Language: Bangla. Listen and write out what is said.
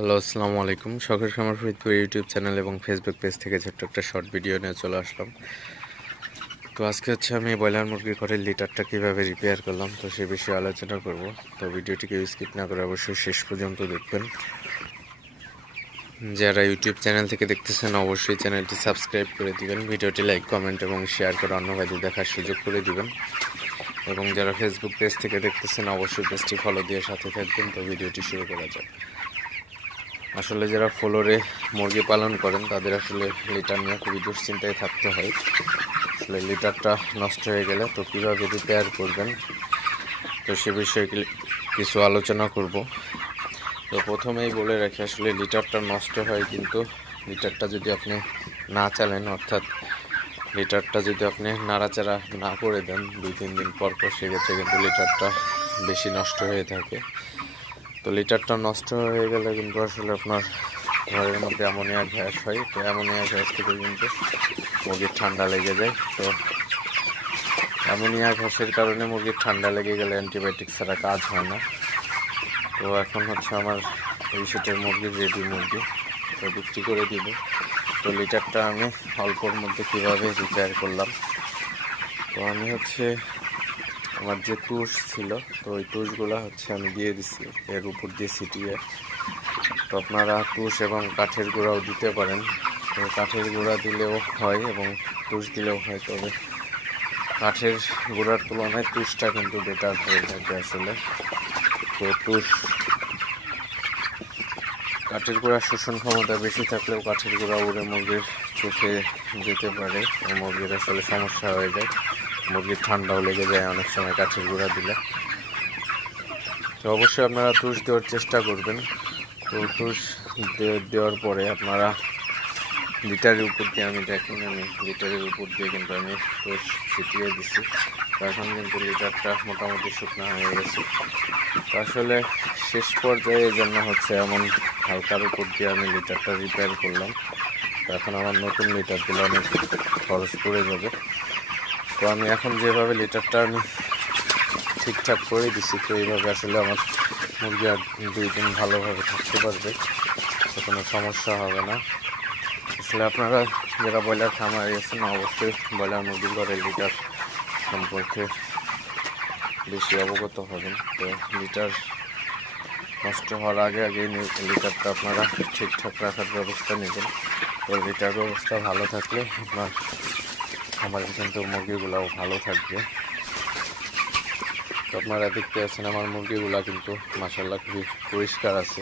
হ্যালো, আসসালামু আলাইকুম। শখের খামার ফরিদপুর ইউটিউব চ্যানেল এবং ফেসবুক পেজ থেকে ছোট্ট একটা শর্ট ভিডিও নিয়ে চলে আসলাম। তো আজকে আমি ব্রয়লার মুরগির ঘরের লিটারটা কীভাবে রিপেয়ার করলাম তো সে বিষয়ে আলোচনা করব। তো ভিডিওটিকে স্কিপ না করে অবশ্যই শেষ পর্যন্ত দেখবেন। যারা ইউটিউব চ্যানেল থেকে দেখতেছেন অবশ্যই চ্যানেলটি সাবস্ক্রাইব করে দিবেন, ভিডিওটি লাইক, কমেন্ট এবং শেয়ার করে অন্য ভাইদের দেখার সুযোগ করে দিবেন। এবং যারা ফেসবুক পেজ থেকে দেখতেছেন অবশ্যই পেজটি ফলো দিয়ে সাথে থাকবেন। তো ভিডিওটি শুরু করা যাক। আসলে যারা ফ্লোরে মুরগি পালন করেন তাদের আসলে লিটার নিয়ে খুবই দুশ্চিন্তায় থাকতে হয়। আসলে লিটারটা নষ্ট হয়ে গেলে তো কীভাবে রিপেয়ার করবেন তো সে বিষয়ে কিছু আলোচনা করব। তো প্রথমেই বলে রাখি, আসলে লিটারটা নষ্ট হয় কিন্তু লিটারটা যদি আপনি না চালেন, অর্থাৎ লিটারটা যদি আপনি নাড়াচাড়া না করে দেন 2-3 দিন পর সেক্ষেত্রে কিন্তু লিটারটা বেশি নষ্ট হয়ে থাকে। তো লিটারটা নষ্ট হয়ে গেলে কিন্তু আসলে আপনার ঘরের মধ্যে অ্যামোনিয়া গ্যাস হয়। তো অ্যামোনিয়া গ্যাস থেকে কিন্তু মুরগির ঠান্ডা লেগে যায়। তো অ্যামোনিয়া গ্যাসের কারণে মুরগির ঠান্ডা লেগে গেলে অ্যান্টিবায়োটিক ছাড়া কাজ হয় না। তো এখন আমার এই সেটের মুরগি রেডি মুরগি, তো বিক্রি করে দিব। তো লিটারটা আমি অল্পর মধ্যে কীভাবে রিপেয়ার করলাম, তো আমি আমার যে তুষ ছিল তো ওই তুষগুলো আমি দিয়ে দিচ্ছি এর উপর দিয়ে ছিটিয়ে। তো আপনারা তুষ এবং কাঠের গুঁড়াও দিতে পারেন। তো কাঠের গুঁড়া দিলেও হয় এবং তুষ দিলেও হয়, তবে কাঠের গুঁড়ার তুলনায় তুষটা কিন্তু বেটার হয়ে থাকে আসলে। তো কাঠের গুঁড়ার শোষণ ক্ষমতা বেশি থাকলেও কাঠের গুঁড়া উড়ে মুরগির চোখে যেতে পারে, মুরগির আসলে সমস্যা হয়ে যায়, মুরগির ঠান্ডাও লেগে যায় অনেক সময় কাঠের গুঁড়া দিলে। তো অবশ্যই আপনারা তুষ দেওয়ার চেষ্টা করবেন। তো তুষ দেওয়ার পরে আপনারা লিটারের উপর দিয়ে আমি লিটারের উপর দিয়ে কিন্তু আমি তুষ ছিটিয়ে দিচ্ছি। তো এখন কিন্তু লিটারটা মোটামুটি শুকনো হয়ে গেছে। তো আসলে শেষ পর্যায়ে এই জন্য এমন হালকার উপর দিয়ে আমি লিটারটা রিপেয়ার করলাম। তো এখন আমার নতুন লিটার দিলে অনেক খরচ পড়ে যাবে। তো আমি এখন যেভাবে লিটারটা আমি ঠিকঠাক করে দিচ্ছি, তো এইভাবে আসলে আমার মুরগি আর 2 দিন ভালোভাবে থাকতে পারবে, তো কোনো সমস্যা হবে না। আসলে আপনারা যারা ব্রয়লার খামারে আছেন অবশ্যই ব্রয়লার মুরগির ঘরের লিটার সম্পর্কে বেশি অবগত হবেন। তো লিটার নষ্ট হওয়ার আগে লিটারটা আপনারা ঠিকঠাক রাখার ব্যবস্থা নেবেন। তো লিটার ব্যবস্থা ভালো থাকলে আমার কিন্তু মুরগিগুলোও ভালো থাকবে। তো আপনারা দেখতে পাচ্ছেন আমার মুরগিগুলা কিন্তু মাশাআল্লাহ খুবই পরিষ্কার আছে।